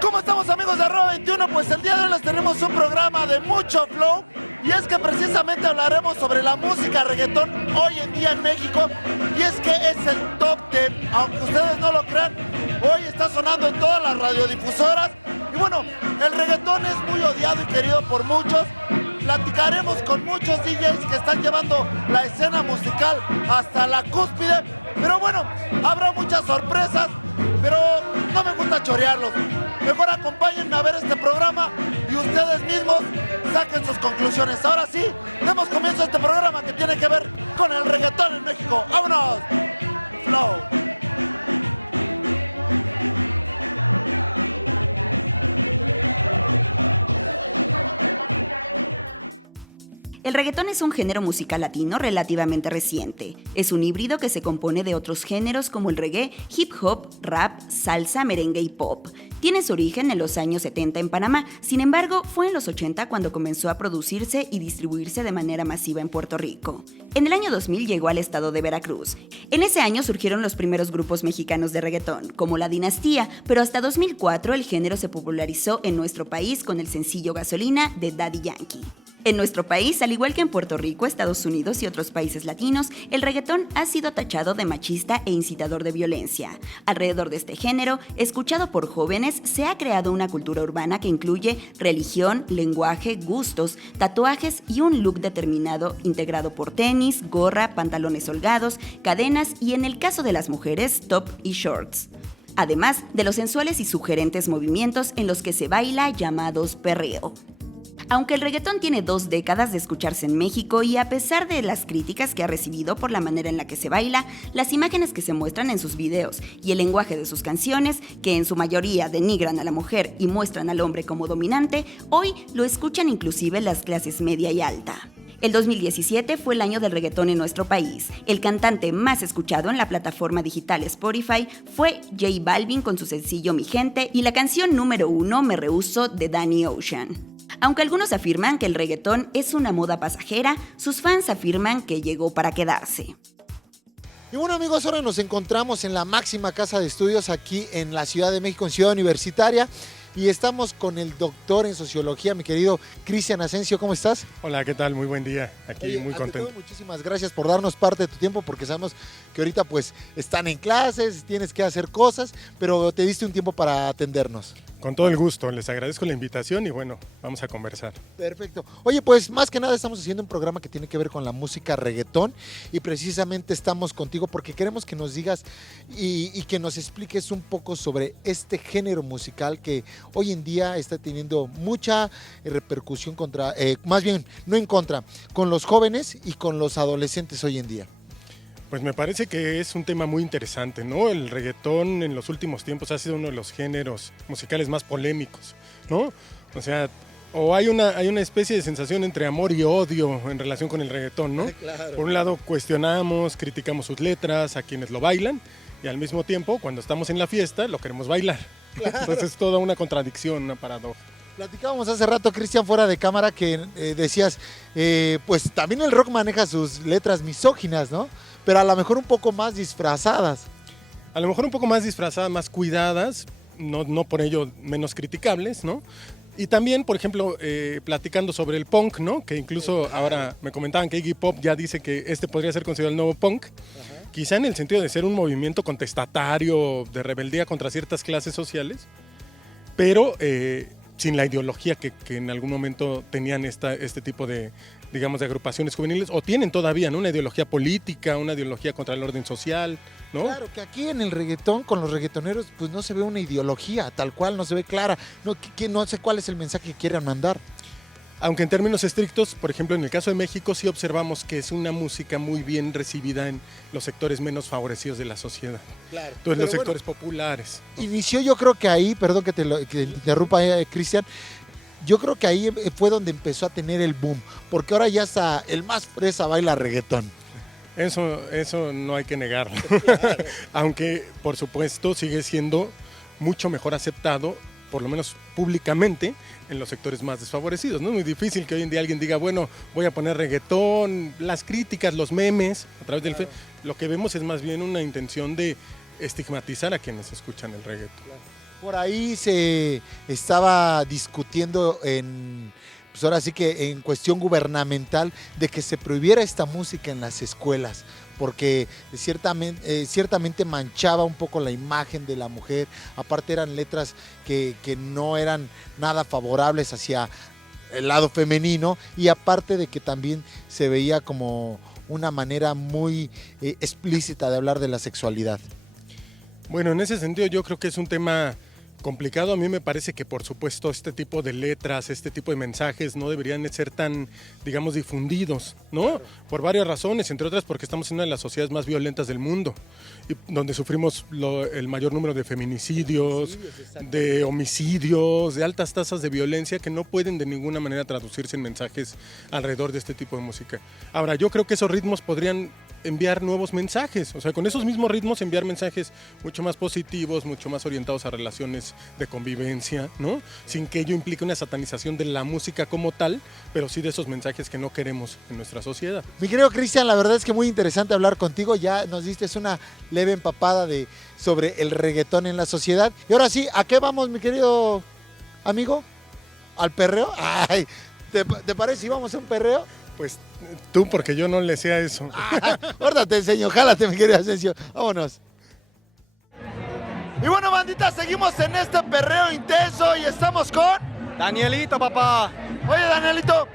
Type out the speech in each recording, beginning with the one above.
¿Cómo estamos, amigos de Arroba 21? Pues el día de hoy les tenemos un programa de mucho flow. Y es que precisamente hablaremos sobre la música reggaetón hoy en día en México. Y es que es el top 10, aunque ustedes no lo crean, hoy está sonando en todas las radiodifusoras. Y bueno, el reggaetón es muy odiado y querido por muchos. Platicaremos con muchos DJs que están llevando la escena musical hasta la cúspide. Pero bueno, habrá muchas sorpresas, pero no me gusta chorearlos. Mejor acompáñenme a ver este programa y ustedes mismos saquen sus conclusiones. Ahora sí, demos comienzo a este programa que tiene que ver con el reggaetón en México. ¡Vámonos! Flow. El reggaetón es un género musical latino relativamente reciente. Es un híbrido que se compone de otros géneros como el reggae, hip hop, rap, salsa, merengue y pop. Tiene su origen en los años 70 en Panamá, sin embargo, fue en los 80 cuando comenzó a producirse y distribuirse de manera masiva en Puerto Rico. En el año 2000 llegó al estado de Veracruz. En ese año surgieron los primeros grupos mexicanos de reggaetón, como La Dinastía, pero hasta 2004 el género se popularizó en nuestro país con el sencillo Gasolina de Daddy Yankee. En nuestro país, al igual que en Puerto Rico, Estados Unidos y otros países latinos, el reggaetón ha sido tachado de machista e incitador de violencia. Alrededor de este género, escuchado por jóvenes, se ha creado una cultura urbana que incluye religión, lenguaje, gustos, tatuajes y un look determinado integrado por tenis, gorra, pantalones holgados, cadenas y, en el caso de las mujeres, top y shorts. Además de los sensuales y sugerentes movimientos en los que se baila llamados perreo. Aunque el reggaetón tiene 2 décadas de escucharse en México y a pesar de las críticas que ha recibido por la manera en la que se baila, las imágenes que se muestran en sus videos y el lenguaje de sus canciones, que en su mayoría denigran a la mujer y muestran al hombre como dominante, hoy lo escuchan inclusive las clases media y alta. El 2017 fue el año del reggaetón en nuestro país. El cantante más escuchado en la plataforma digital Spotify fue J Balvin con su sencillo Mi Gente y la canción número 1 Me Rehuso de Danny Ocean. Aunque algunos afirman que el reggaetón es una moda pasajera, sus fans afirman que llegó para quedarse. Y bueno, amigos, ahora nos encontramos en la máxima casa de estudios aquí en la Ciudad de México, en Ciudad Universitaria. Y estamos con el doctor en sociología, mi querido Cristian Asensio. ¿Cómo estás? Hola, ¿qué tal? Muy buen día. Aquí Oye, muy contento. Todo, muchísimas gracias por darnos parte de tu tiempo, porque sabemos que ahorita pues están en clases, tienes que hacer cosas, pero te diste un tiempo para atendernos. Con todo el gusto, les agradezco la invitación y bueno, vamos a conversar. Perfecto. Oye, pues más que nada estamos haciendo un programa que tiene que ver con la música reggaetón y precisamente estamos contigo porque queremos que nos digas y que nos expliques un poco sobre este género musical que hoy en día está teniendo mucha repercusión contra, más bien no en contra, con los jóvenes y con los adolescentes hoy en día. Pues me parece que es un tema muy interesante, ¿no? El reggaetón en los últimos tiempos ha sido uno de los géneros musicales más polémicos, ¿no? O sea, o hay una especie de sensación entre amor y odio en relación con el reggaetón, ¿no? Claro. Por un lado cuestionamos, criticamos sus letras, a quienes lo bailan, y al mismo tiempo, cuando estamos en la fiesta, lo queremos bailar. Claro. Entonces es toda una contradicción, una paradoja. Platicábamos hace rato, Cristian, fuera de cámara, que decías, pues también el rock maneja sus letras misóginas, ¿no? Pero a lo mejor un poco más disfrazadas. A lo mejor un poco más disfrazadas, más cuidadas, no por ello menos criticables, ¿no? Y también, por ejemplo, platicando sobre el punk, ¿no? Que incluso ahora me comentaban que Iggy Pop ya dice que este podría ser considerado el nuevo punk. Ajá. Quizá en el sentido de ser un movimiento contestatario, de rebeldía contra ciertas clases sociales, pero sin la ideología que en algún momento tenían este tipo de, digamos, de agrupaciones juveniles, o tienen todavía, ¿no? Una ideología política, una ideología contra el orden social, ¿no? Claro, que aquí en el reggaetón, con los reggaetoneros, pues no se ve una ideología tal cual, no se ve clara, no sé cuál es el mensaje que quieran mandar. Aunque en términos estrictos, por ejemplo, en el caso de México, sí observamos que es una música muy bien recibida en los sectores menos favorecidos de la sociedad. Claro. Entonces, los sectores populares, ¿no? Inició, yo creo que ahí, perdón que te interrumpa, Cristian, yo creo que ahí fue donde empezó a tener el boom, porque ahora ya hasta el más fresa baila reggaetón. Eso no hay que negarlo. Aunque, por supuesto, sigue siendo mucho mejor aceptado por lo menos públicamente, en los sectores más desfavorecidos, ¿no? Es muy difícil que hoy en día alguien diga, bueno, voy a poner reggaetón, las críticas, los memes, a través del lo que vemos es más bien una intención de estigmatizar a quienes escuchan el reggaetón. Por ahí se estaba discutiendo pues ahora sí que en cuestión gubernamental de que se prohibiera esta música en las escuelas, porque ciertamente manchaba un poco la imagen de la mujer. Aparte eran letras que no eran nada favorables hacia el lado femenino, y aparte de que también se veía como una manera muy explícita de hablar de la sexualidad. Bueno, en ese sentido yo creo que es un tema complicado. A mí me parece que, por supuesto, este tipo de letras, este tipo de mensajes no deberían ser tan, digamos, difundidos, ¿no? Por varias razones, entre otras porque estamos en una de las sociedades más violentas del mundo, y donde sufrimos el mayor número de feminicidios, de homicidios, de altas tasas de violencia que no pueden de ninguna manera traducirse en mensajes alrededor de este tipo de música. Ahora, yo creo que esos ritmos podrían enviar nuevos mensajes, o sea, con esos mismos ritmos enviar mensajes mucho más positivos, mucho más orientados a relaciones de convivencia, ¿no? Sin que ello implique una satanización de la música como tal, pero sí de esos mensajes que no queremos en nuestra sociedad. Mi querido Cristian, la verdad es que muy interesante hablar contigo. Ya nos diste una leve empapada sobre el reggaetón en la sociedad. Y ahora sí, ¿a qué vamos, mi querido amigo? ¿Al perreo? Ay, ¿te parece si vamos a un perreo? Pues tú, porque yo no le sé a eso. Ahorita te enseño, jálate, mi querido Asensio. Vámonos. Y bueno, bandita, seguimos en este perreo intenso y estamos con Danielito, papá. Oye, Danielito,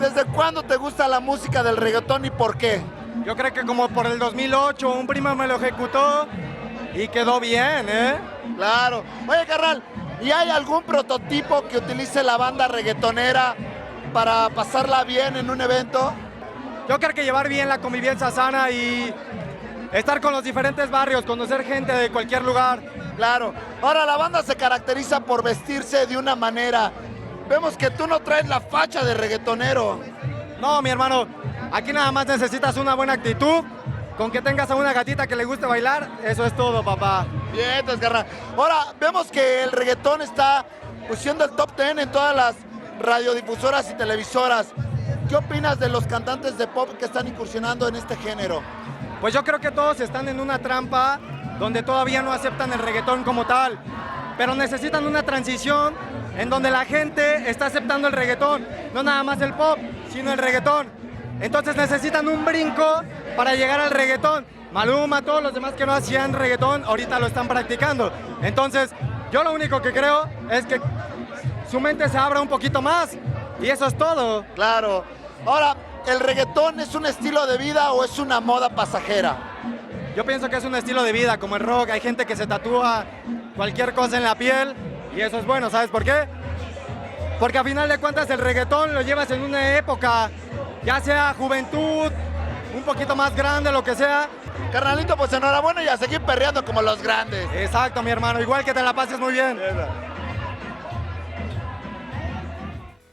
¿desde cuándo te gusta la música del reggaetón y por qué? Yo creo que como por el 2008 un primo me lo ejecutó y quedó bien, ¿eh? Claro. Oye, carnal, ¿y hay algún prototipo que utilice la banda reggaetonera para pasarla bien en un evento? Yo creo que llevar bien la convivencia sana y estar con los diferentes barrios, conocer gente de cualquier lugar. Claro. Ahora, la banda se caracteriza por vestirse de una manera. Vemos que tú no traes la facha de reggaetonero. No, mi hermano, aquí nada más necesitas una buena actitud, con que tengas a una gatita que le guste bailar, eso es todo, papá. Bien, entonces, carnal. Ahora, vemos que el reggaetón está pues, siendo el top 10 en todas las radiodifusoras y televisoras. ¿Qué opinas de los cantantes de pop que están incursionando en este género? Pues yo creo que todos están en una trampa donde todavía no aceptan el reggaetón como tal, pero necesitan una transición en donde la gente está aceptando el reggaetón, no nada más el pop, sino el reggaetón. Entonces necesitan un brinco para llegar al reggaetón. Maluma, todos los demás que no hacían reggaetón, ahorita lo están practicando. Entonces, yo lo único que creo es que su mente se abra un poquito más y eso es todo. Claro. Ahora, ¿el reggaetón es un estilo de vida o es una moda pasajera? Yo pienso que es un estilo de vida, como el rock. Hay gente que se tatúa cualquier cosa en la piel y eso es bueno, ¿sabes por qué? Porque a final de cuentas el reggaetón lo llevas en una época, ya sea juventud, un poquito más grande, lo que sea. Carnalito, pues enhorabuena y a seguir perreando como los grandes. Exacto, mi hermano. Igual que te la pases muy bien.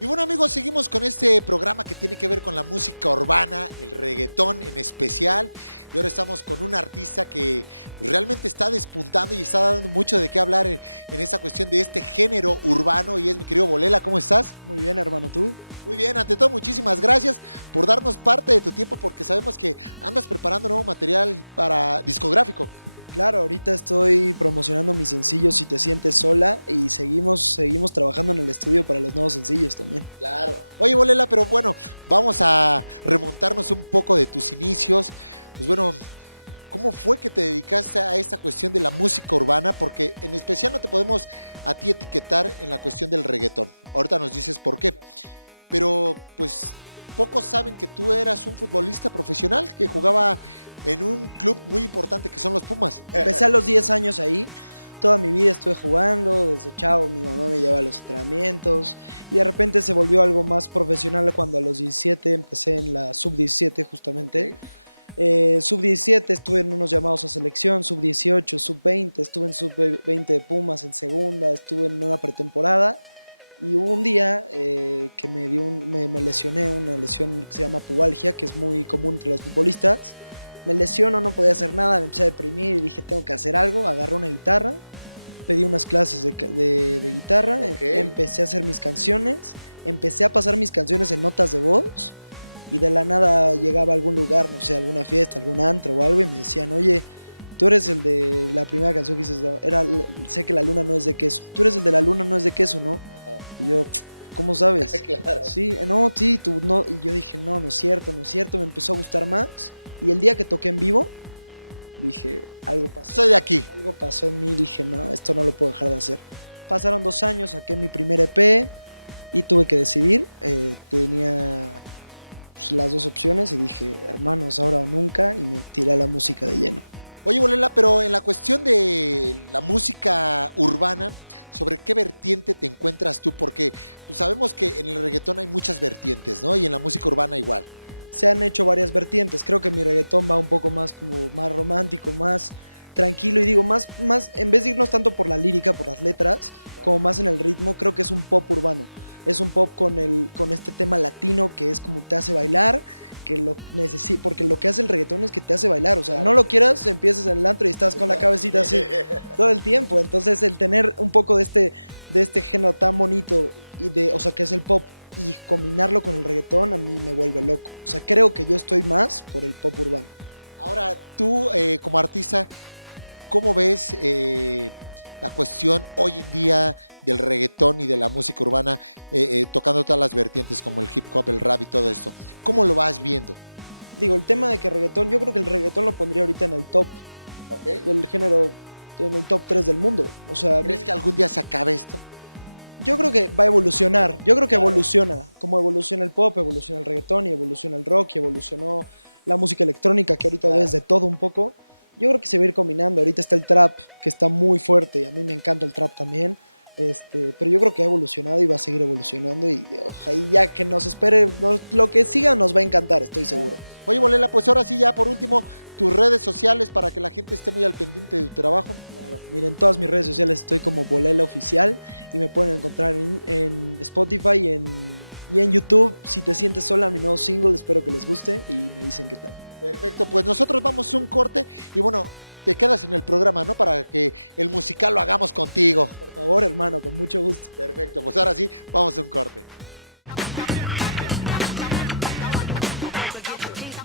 Y bueno, amigos, seguimos con este programa que tiene que ver con la música urbana, el reggaetón en especial. Y ahora estamos con un artista que realmente está despuntando y está dando mucho de qué hablar en esta cuestión de este género urbano. Y es mi querido Bolela, ¿cómo estás? Muy bien, hermano, ¿tú? Muy bien, ante todo, muchísimas gracias por darnos parte de tu tiempo, porque sabemos que andas preparando nuevo material para discográfico. Claro, ahorita estoy promocionando mi sencillo Si te sientes sola y seguimos trabajando en el estudio para los nuevos sencillos también. Claro. Oye, Bolela, pero bueno, vamos a remontarnos un poco de tus inicios. Pues bueno, ¿cómo fue que te dedicaste a esta cuestión de la música urbana? Porque en especial no te podemos a ti etiquetar en la cuestión del reggaetón. Ahorita nos dices por qué. Pero pues pocos saben que tú eras un futbolista profesional que jugaba en un club muy importante que son los Pumas. Empecé a los 10 años ahí, toda mi vida estuve jugando, desde chavo mi mamá me llevaba a los entrenamientos y de repente se volvió algo más profesional cuando a los 17 empecé en la sub-17 justamente. Sub-17 estuve en unos llamados a selección, sub-18, sub-20, estuve en sub-20 de Pumas en segunda, estuve en una pretemporada y hubo un día que me lesioné, una lesión que se llama pubalgia, que es muy común entre los futbolistas. Me lesiono, no podía hacer nada, me empecé a deprimir y dije tengo que hacer algo, agarré una guitarra pedí unas clases de guitarra, Ok. empecé a hacer mis canciones, empecé a pasar mis canciones en notas de voz y de la nada llegaba a algún lugar, no sé, alguna fiesta, algún antro o algo y me decían, oye, tú eres el de la primera canción que hiciste, sé que la luna no es de queso, tú eres el de la luna no es de queso, ¿no? Y yo, ¿cómo sabes? Claro. Sí, no, sí, tú no. Y yo dije, no, no es cierto, no es cierto. Me empezó a gustar más. Y el día que toqué en vivo, dije, algo pasó. Soy de aquí. Algo pasó en mí. Dije, no, esto no lo puedo dejar de hacer. Pasaron 2 años, saqué mi primer EP y tuve que decidir. Tenía pues, las 2 opciones y dije, hermano, es ahora o nunca. Y me tiré a la música de lleno. Oye, Bolela, pero en la cuestión de la música urbana, ¿sobre qué vertiente te encuentras tú? Porque pues, sabemos que en el reggaetón hay muchas vertientes, ¿no? Y en la música urbana igual. Se han hecho varias vertientes. Creo que mi reggaetón va un poco más como más romántico, más tranquilo y digo más en vez de irnos tanto por la lírica, por las letras, como más en el ritmo, creo que es un pop urbano. Es un pop con este tema latino que es como te hace bailar, que lo porque lo que hace el reggaetón es que te hace bailar, o sea, no lo quieras, empiezas en el antro y estás con la cabecita así todo el tiempo. Entonces, el tener un poco de este género tan bonito o sea, que es el pop y combinarlo con el reggaetón a mí me vuelve loco. O sea, creo que yo estoy más por el pop urbano. Ahora, tú como artista, ¿cómo ves la cuestión hoy en día del reggaetón y de la música urbana, tocando todas las vertientes como el hip hop, el rap y todo esto? ¿Cómo lo vas viendo? Digo, el tema de que reggaetón, yo creo que el reggaetón lo pondría ahorita en el top del género, en el top 3 del mundo. O sea, ¿Crees que algún día se acabe esto? yo creo que va a evolucionar. Yo creo que evoluciona. Como evoluciona el pop, evoluciona el reggaetón y evoluciona el rock y evolucionó la música electrónica, que ahorita ves de todo un poco. Yo creo que se va a ir combinando. Ahorita está el trap, que está muy fuerte y a mí me encanta el trap también. Pero yo creo que ha evolucionado y va a seguir evolucionando y ya que nos espere, lo que siga nos va a encantar, estoy seguro. Oye, Bolela, pues ahora sí, ya por último, tus redes sociales para que la gente esté muy al pendiente de tu trabajo. Claro. Miren, todas mis redes sociales estoy como Bolela Oficial y me pueden encontrar en Spotify y en YouTube. Si te sientes sola, mi nuevo single, espero que les guste y me dicen qué tal. Perfecto, pues nosotros vamos a un corte y bueno, te quedas en el programa, ¿no? Para que el musical lo hagamos contigo. Por favor, hermano, con mucho gusto. Perfecto, pues ahora sí, vamos a un corte.